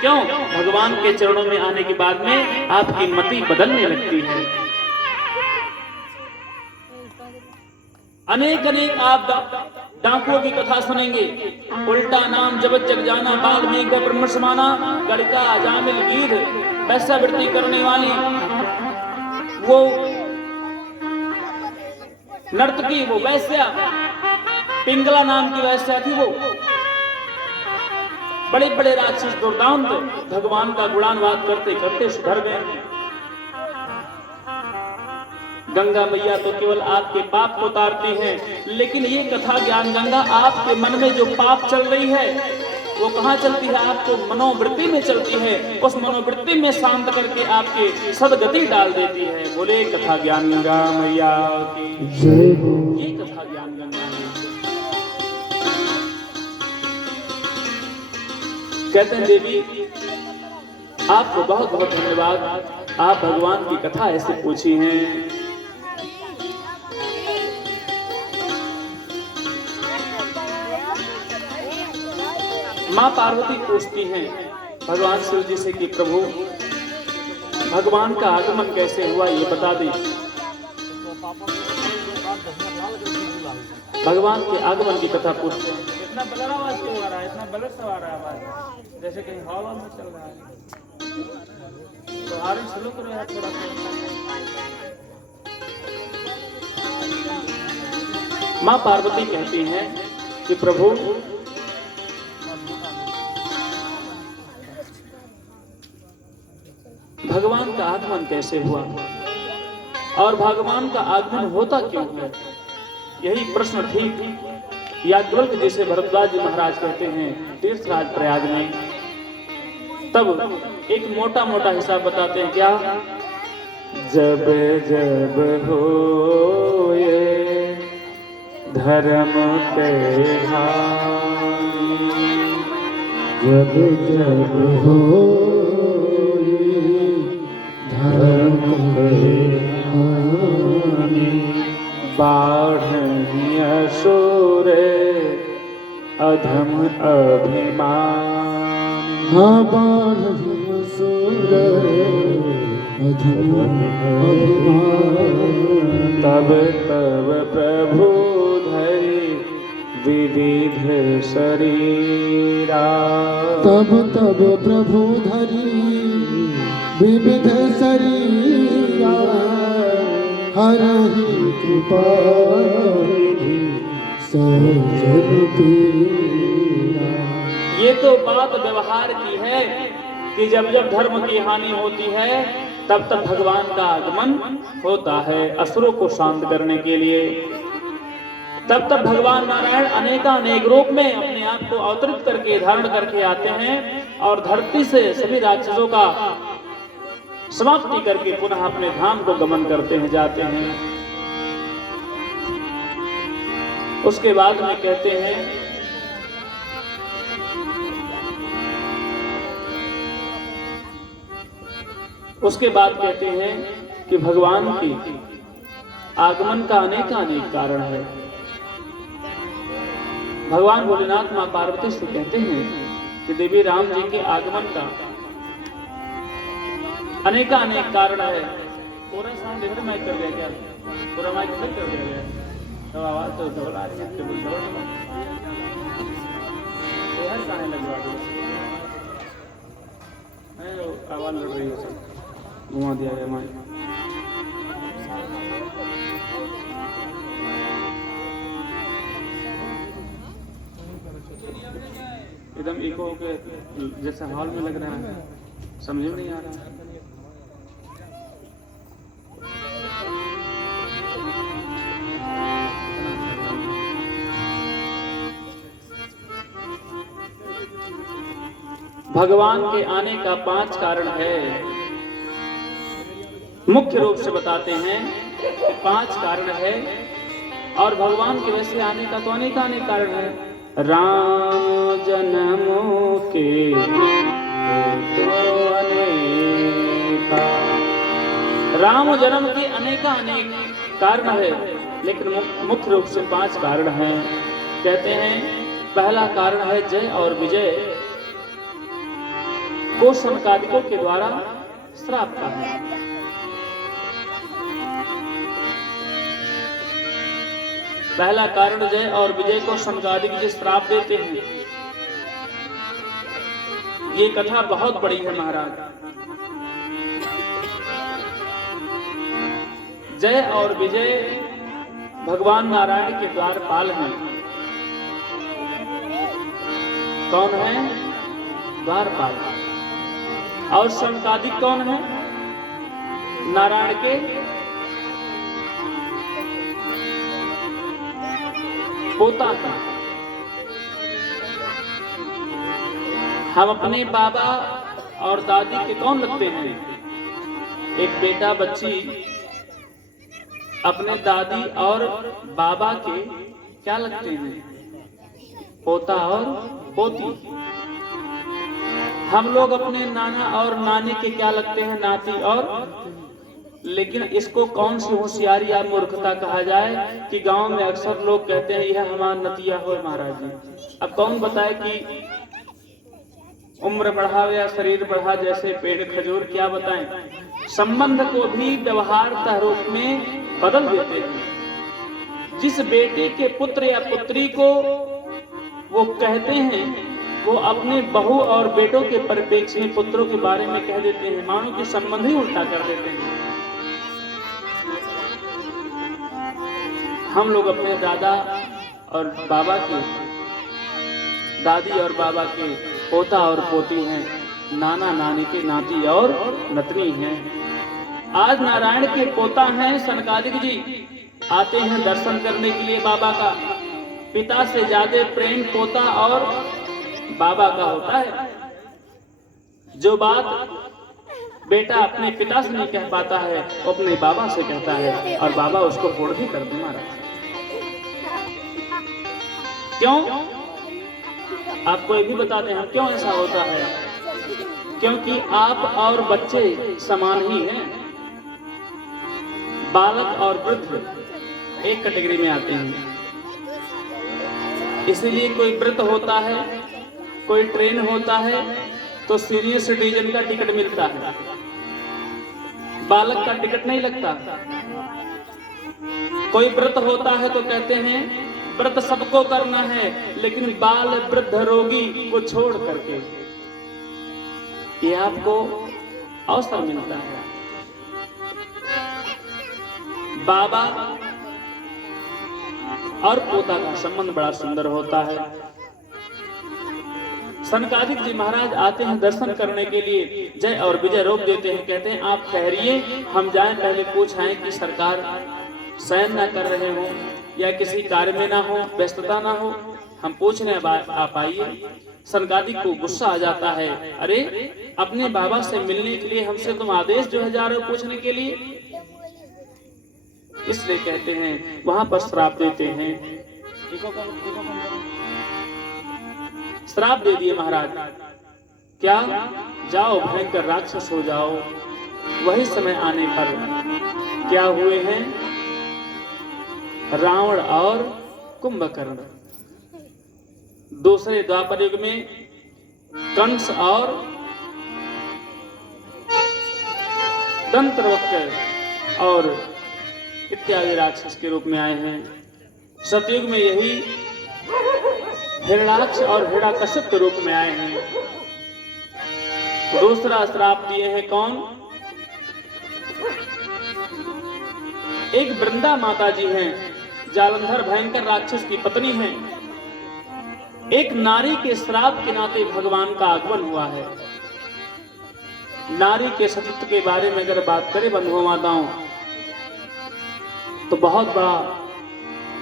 क्यों? भगवान के चरणों में आने के बाद में आपकी मति बदलने लगती है। अनेक अनेक आप डाकुओं की कथा सुनेंगे। उल्टा नाम जब जग जाना, बाल में ब्रह्म समाना, गड़का जामिल गिर, वैश्यावृत्ति करने वाली वो नर्तकी, वो वैश्या, पिंगला नाम की वैश्या थी। वो बड़े बड़े राक्षस दुर्दांत भगवान का गुणानुवाद करते करते सुधर गए। गंगा मैया तो केवल आपके पाप को उतारती हैं, लेकिन ये कथा ज्ञान गंगा आपके मन में जो पाप चल रही है वो कहाँ चलती है? आपको मनोवृत्ति में चलती है। उस मनोवृत्ति में शांत करके आपके सदगति डाल देती है। बोले कथा ज्ञान गंगा मैया की जय हो। ये कथा ज्ञान गंगा है। कहते हैं देवी आपको बहुत बहुत धन्यवाद, आप भगवान की कथा ऐसे पूछी हैं। मां पार्वती पूछती हैं भगवान शिव जी से कि प्रभु भगवान का आगमन कैसे हुआ ये बता दें। भगवान के आगमन की कथा पूछते हैं। इतना ब्लर आवाज क्यों आ रहा है? इतना ब्लर से आ रहा है आवाज, जैसे कहीं हॉल में चल रहा है। तो आरन स्लो करो यार थोड़ा। मां पार्वती कहती हैं कि प्रभु भगवान का आगमन कैसे हुआ और भगवान का आगमन होता क्यों है? यही प्रश्न ठीक याज्ञवल्क्य जैसे भरद्वाज जी महाराज कहते हैं तीर्थराज प्रयाग में। तब एक मोटा मोटा हिसाब बताते हैं क्या? जब जब हो ये धर्म के हानि, जब जब हो धर्म के हानि, बाढ़ असुर अधम अभिमान, हाँ बाढ़ असुर अधम अभिमान, तब तब प्रभु धरि विविध शरीरा, तब तब प्रभु धरि विविध शरीरा, हरहि कृपा निधि सज्जन पीरा। ये तो बात व्यवहार की है कि जब जब धर्म की हानि होती है तब तब भगवान का आगमन होता है असुरों को शांत करने के लिए। तब तब भगवान नारायण अनेकानेक रूप में अपने आप को अवतरित करके धारण करके आते हैं और धरती से सभी राक्षसों का समाप्ति करके पुनः अपने धाम को गमन करते हैं, जाते हैं। उसके बाद में कहते हैं उसके बाद कहते हैं कि भगवान की आगमन का अनेकानेक कारण है। भगवान भोलेनाथ मां पार्वती से कहते हैं कि देवी राम जी के आगमन का अनेकानेक कारण है। पूरा साउंड इधर माइक कर दिया क्या? पूरा माइक इधर कर दिया गया, तो आवाज तो डबल आ रही है। हर गाने लगवा दो, आवाज लड़ रही है, सब घुमा दिया गया माइक। एकदम इको के जैसे हॉल में लग रहा है, समझ में नहीं आ रहा है। भगवान के आने का 5 कारण है। मुख्य रूप से बताते हैं कि 5 कारण है और भगवान के वैसे आने का तो अनेक कारण है। राम जन्मों के तो अनेका, राम जन्म के अनेक कारण है, लेकिन मुख्य रूप से 5 कारण हैं। कहते हैं पहला कारण है जय और विजय। को सनकादिकों के द्वारा श्राप का है। पहला कारण जय और विजय को सनकादिक जो श्राप देते हैं, ये कथा बहुत बड़ी है महाराज। जय और विजय भगवान नारायण के द्वारपाल हैं। कौन है? द्वारपाल। और सनकादिक कौन है? नारायण के पोता है। हम अपने बाबा और दादी के कौन लगते हैं? एक बेटा बच्ची अपने दादी और बाबा के क्या लगते हैं? पोता और पोती। हम लोग अपने नाना और नानी के क्या लगते हैं? नाती और। लेकिन इसको कौन सी होशियारी या मूर्खता कहा जाए कि गांव में अक्सर लोग कहते हैं यह हमारा नतिया हो महाराज जी। अब कौन बताए कि उम्र बढ़ा या शरीर बढ़ा, जैसे पेड़ खजूर, क्या बताएं? संबंध को भी व्यवहार रूप में बदल देते हैं। जिस बेटे के पुत्र या पुत्री को वो कहते हैं, वो अपने बहू और बेटों के परिप्रेक्ष्य में पुत्रों के बारे में कह देते हैं, मानो कि संबंध ही उल्टा कर देते हैं। हम लोग अपने दादा और बाबा के, दादी और बाबा के पोता और पोती हैं, नाना नानी के नाती और नतनी हैं। आज नारायण के पोता हैं सनकादिक जी, आते हैं दर्शन करने के लिए बाबा का। पिता से ज्यादा प्रेम पोता और बाबा का होता है। जो बात बेटा अपने पिता से नहीं कह पाता है, वो अपने बाबा से कहता है, और बाबा उसको फोड़ भी कर दे महाराज। क्यों? आपको ये भी बताते हैं क्यों ऐसा होता है। क्योंकि आप और बच्चे समान ही हैं। बालक और वृद्ध एक कैटेगरी में आते हैं। इसलिए कोई वृद्ध होता है, कोई ट्रेन होता है तो सीनियर सिटीजन का टिकट मिलता है, बालक का टिकट नहीं लगता। कोई व्रत होता है तो कहते हैं व्रत सबको करना है, लेकिन बाल वृद्ध रोगी को छोड़ करके, ये आपको अवसर मिलता है। बाबा और पोता का संबंध बड़ा सुंदर होता है। सनकादिक जी महाराज आते हैं दर्शन करने के लिए, जय और विजय रोक देते हैं, कहते हैं आप ठहरिए, हम जाएं, पहले पूछ आए कि सरकार शयन ना कर रहे हो या किसी कार्य में ना हो, व्यस्तता ना हो, हम पूछने आप आइए। सनकादिक को गुस्सा आ जाता है, अरे अपने बाबा से मिलने के लिए हमसे तुम आदेश जो है जा रहे हो पूछने के लिए। इसलिए कहते हैं वहां पर श्राप देते हैं। श्राप दे दिए महाराज, क्या? जाओ भयंकर राक्षस हो जाओ। वही समय आने पर क्या हुए हैं? रावण और कुंभकर्ण। दूसरे द्वापर युग में कंस और दंतवक्र और इत्यादि राक्षस के रूप में आए हैं। सतयुग में यही हिरण्याक्ष और हिरण्यकश्यप के रूप में आए हैं। दूसरा श्राप दिए हैं कौन? एक वृंदा माता जी हैं, जालंधर भयंकर राक्षस की पत्नी हैं। एक नारी के श्राप के नाते भगवान का आगमन हुआ है। नारी के सतीत्व के बारे में अगर बात करें बंधुओं माताओं, तो बहुत बड़ा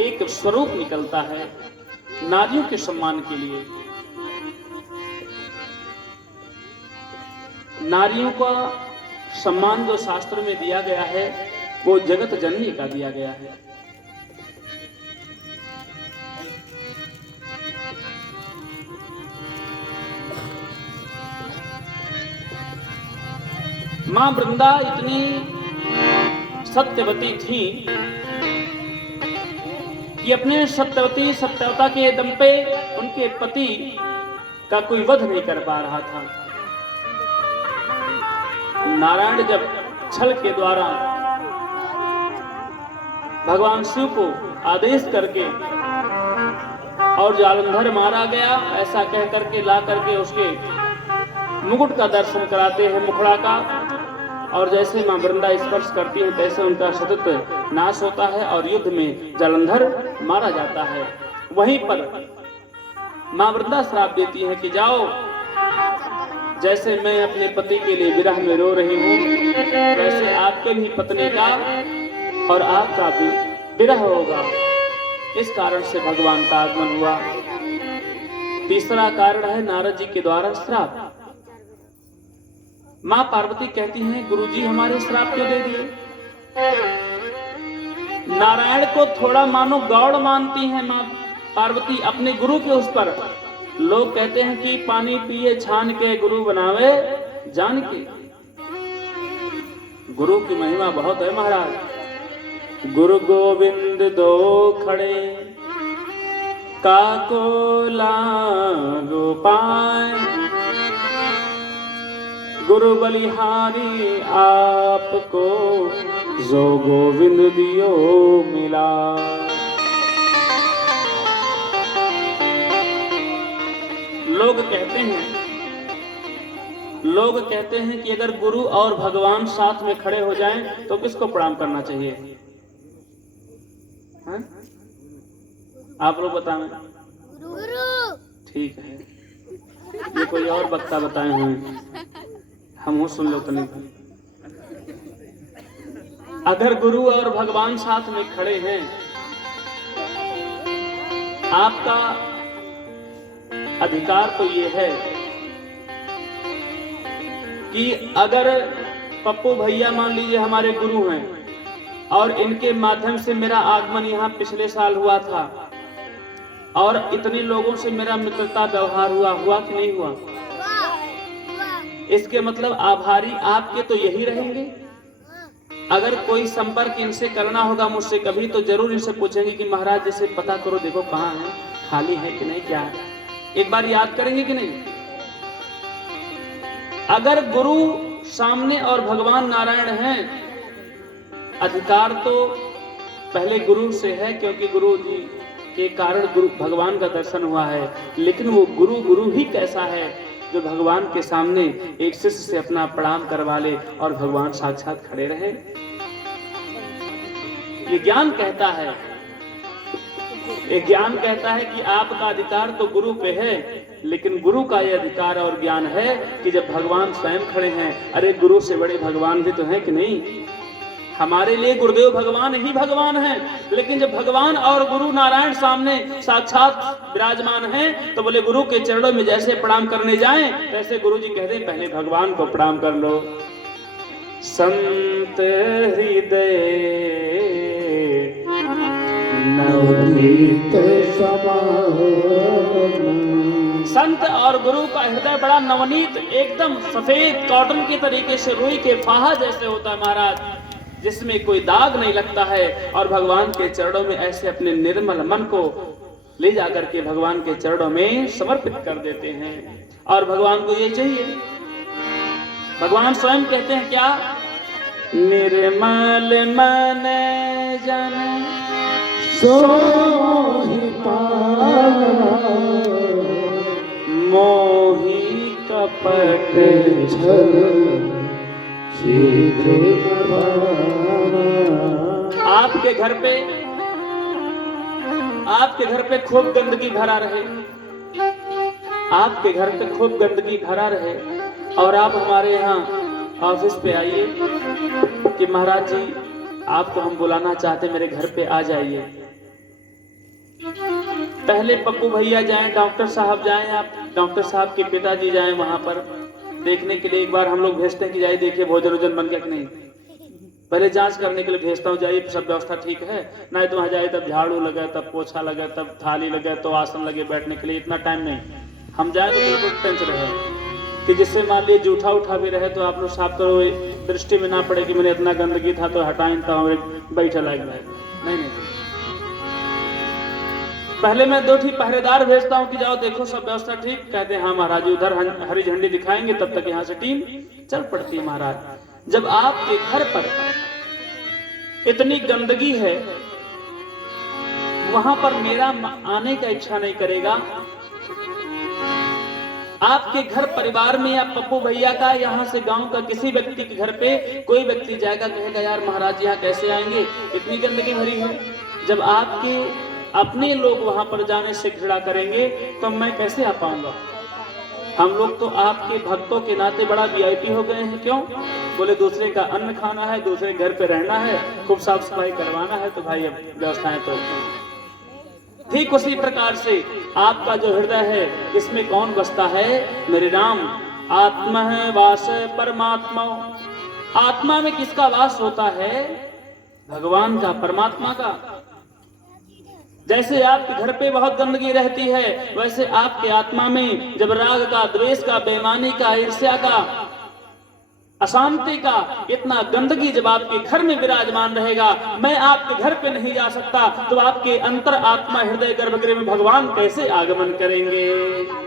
एक स्वरूप निकलता है नारियों के सम्मान के लिए। नारियों का सम्मान जो शास्त्र में दिया गया है वो जगत जननी का दिया गया है। मां वृंदा इतनी सत्यवती थी कि अपने सत्यवता के दम पे उनके पति का कोई वध नहीं कर पा रहा था। नारायण जब छल के द्वारा भगवान शिव को आदेश करके और जालंधर मारा गया ऐसा कह करके ला करके उसके मुकुट का दर्शन कराते हैं, मुखड़ा का, और जैसे मां वृंदा स्पर्श करती है तैसे उनका शत्रुत्व नाश होता है और युद्ध में जालंधर मारा जाता है। वहीं पर मां वृंदा श्राप देती है कि जाओ, जैसे मैं अपने पति के लिए विरह में रो रही हूँ वैसे आपके भी पत्नी का और आपका भी विरह होगा। इस कारण से भगवान का आगमन हुआ। तीसरा कारण है नारद जी के द्वारा श्राप। मां पार्वती कहती हैं गुरुजी हमारे श्राप क्यों दे दिए? नारायण को थोड़ा मानो गौड़ मानती हैं मां पार्वती अपने गुरु के उस पर। लोग कहते हैं कि पानी पिए छान के गुरु बनावे जान के। गुरु की महिमा बहुत है महाराज। गुरु गोविंद दो खड़े काको लागो पाए, गुरु बलिहारी आपको जो गोविंद दियो मिला। लोग कहते हैं कि अगर गुरु और भगवान साथ में खड़े हो जाएं तो किसको प्रणाम करना चाहिए? हाँ? आप लोग बताएं। गुरु। ठीक है, ये कोई और वक्ता बताए हुए हम सुन लो तो नहीं। अगर गुरु और भगवान साथ में खड़े हैं, आपका अधिकार तो ये है कि अगर पप्पू भैया मान लीजिए हमारे गुरु हैं और इनके माध्यम से मेरा आगमन यहाँ पिछले साल हुआ था और इतने लोगों से मेरा मित्रता व्यवहार हुआ कि नहीं हुआ? इसके मतलब आभारी आपके तो यही रहेंगे। अगर कोई संपर्क इनसे करना होगा मुझसे कभी तो जरूर इनसे पूछेंगे कि महाराज जैसे पता करो, देखो कहाँ है, खाली है कि नहीं, क्या है, एक बार याद करेंगे कि नहीं? अगर गुरु सामने और भगवान नारायण हैं, अधिकार तो पहले गुरु से है क्योंकि गुरु जी के कारण गुरु भगवान का दर्शन हुआ है। लेकिन वो गुरु ही कैसा है जो भगवान के सामने एक शिष्य से अपना प्रणाम करवा ले और भगवान साक्षात खड़े रहे। ये ज्ञान कहता है कि आपका अधिकार तो गुरु पे है, लेकिन गुरु का ये अधिकार और ज्ञान है कि जब भगवान स्वयं खड़े हैं, अरे गुरु से बड़े भगवान भी तो हैं कि नहीं? हमारे लिए गुरुदेव भगवान ही भगवान हैं, लेकिन जब भगवान और गुरु नारायण सामने साक्षात विराजमान हैं तो बोले गुरु के चरणों में जैसे प्रणाम करने जाएं तैसे गुरु जी कहते पहले भगवान को प्रणाम कर लो। संत हृदय नवनीत समान, संत और गुरु का हृदय बड़ा नवनीत, एकदम सफेद कॉटन के तरीके से रुई के फाहा जैसे होता है महाराज, जिसमें कोई दाग नहीं लगता है। और भगवान के चरणों में ऐसे अपने निर्मल मन को ले जाकर के भगवान के चरणों में समर्पित कर देते हैं। और भगवान को ये चाहिए, भगवान स्वयं कहते हैं क्या? निर्मल मन जन सोहि पावा, मोहि कपट छल शीघ्र प्रभावा। आपके घर पे खूब गंदगी भरा रहे, आपके घर पे खूब गंदगी भरा रहे और आप हमारे यहाँ ऑफिस पे आइए कि महाराज जी आपको हम बुलाना चाहते, मेरे घर पे आ जाइए। पहले पप्पू भैया जाएं, डॉक्टर साहब जाएं, आप डॉक्टर साहब के पिताजी जाएं वहां पर देखने के लिए। एक बार हम लोग भेजते हैं कि जाइए देखिए भोजन वोजन बन गया कि नहीं, पहले जांच करने के लिए भेजता हूँ, जाइए सब व्यवस्था ठीक है। नहीं तो वहां जाए तब झाड़ू लगे, तब पोछा लगे, तब थाली लगे, तो आसन लगे बैठने के लिए, इतना टाइम नहीं। हम जाए तो बिल्कुल टेंशन रहे कि जिससे मान लीजिए जूठा उठा भी रहे तो आप लोग साफ करो, दृष्टि में ना पड़े कि मैंने इतना गंदगी था तो हटाएं तो बैठा लग रहा है। नहीं, पहले मैं 2 पहरेदार भेजता हूँ कि जाओ देखो सब व्यवस्था ठीक, कहते हैं हाँ महाराज, उधर हरी झंडी दिखाएंगे, तब तक यहाँ से टीम चल पड़ती है महाराज। जब आपके घर पर इतनी गंदगी है, वहां पर मेरा आने का इच्छा नहीं करेगा। आपके घर परिवार में या पप्पू भैया का, यहाँ से गांव का किसी व्यक्ति के घर पे कोई व्यक्ति जाएगा, कहेगा यार महाराज यहाँ कैसे आएंगे, इतनी गंदगी भरी है। जब आपके अपने लोग वहां पर जाने से घृणा करेंगे तो मैं कैसे आ पाऊंगा। हम लोग तो आपके भक्तों के नाते बड़ा वीआईपी हो गए हैं। क्यों? बोले दूसरे का अन्न खाना है, दूसरे घर पे रहना है, खूब साफ सफाई करवाना है, तो भाई अब व्यवस्थाएं तो। ठीक उसी प्रकार से आपका जो हृदय है इसमें कौन बसता है? मेरे राम। आत्मा है वास परमात्मा। आत्मा में किसका वास होता है? भगवान का, परमात्मा का। जैसे आपके घर पे बहुत गंदगी रहती है, वैसे आपके आत्मा में जब राग का, द्वेष का, बेईमानी का, ईर्ष्या का, अशांति का इतना गंदगी जब आपके घर में विराजमान रहेगा, मैं आपके घर पे नहीं जा सकता, तो आपके अंतर आत्मा हृदय गर्भगृह में भगवान कैसे आगमन करेंगे?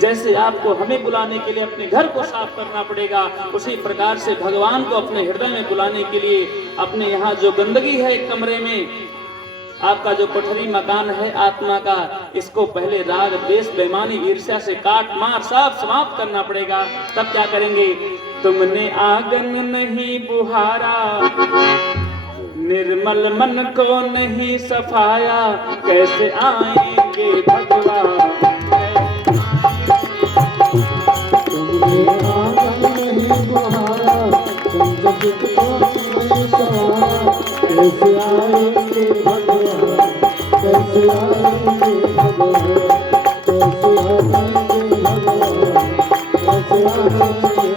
जैसे आपको हमें बुलाने के लिए अपने घर को साफ करना पड़ेगा, उसी प्रकार से भगवान को अपने हृदय में बुलाने के लिए अपने यहाँ जो गंदगी है एक कमरे में, आपका जो कोठरी मकान है आत्मा का, इसको पहले राग द्वेष बेईमानी ईर्ष्या से काट मार साफ समाप्त करना पड़ेगा। तब क्या करेंगे? तुमने आंगन नहीं बुहारा, निर्मल मन को नहीं सफाया, कैसे आएंगे भगवान। तुमने आंगन नहीं बुहारा, संजत को नहीं सवारा, कैसे आएंगे भगवान, कैसे आएंगे भगवान, कैसे आएंगे भगवान, कैसे आएंगे